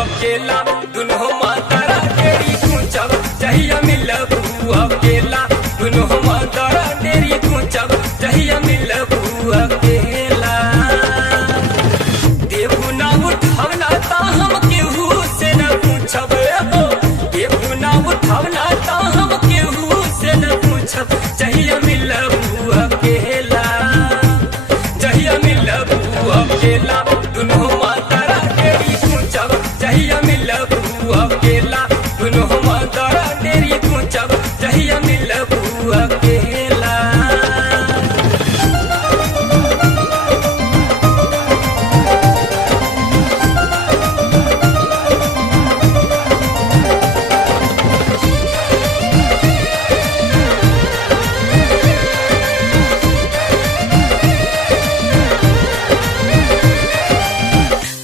अकेला दुनो मातारा तेरी पूछब जहिया मिलबू अकेला दुनो मातारा तेरी पूछब जहिया मिलबू अकेला। देबू ना उठावना ता हम केहू से न पूछब हो, देबू ना उठावना ता हम केहू से न पूछब जहिया मिलबू अकेला, जहिया मिलबू अकेला दुनो मातारा तेरी पूछब जहिया मिलबू अकेला दुनो मातारा तेरी पूछब जहिया मिलबू अकेला।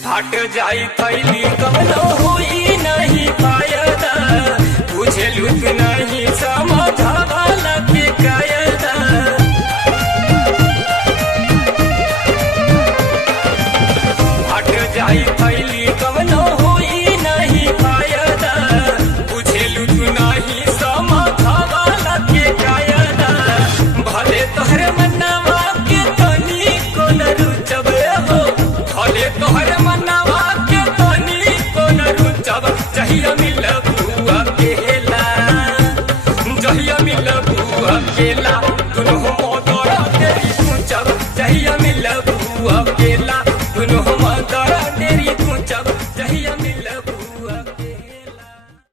हट जाई थैली कमनो हुई नहीं फायदा, तुझे लुक नहीं समझावा लगे कायदा। हट जाई थैली कमनो हुई नहीं फायदा, तुझे लुक नहीं समझावा लगे कायदा। भले तोहरे मनवा के तनी को न रुचब हो, भले तोहरे जहिया मिलबू अकेला, जहिया मिलबू अकेला दुनो मोतरा तेरी पूछब जहिया मिलबू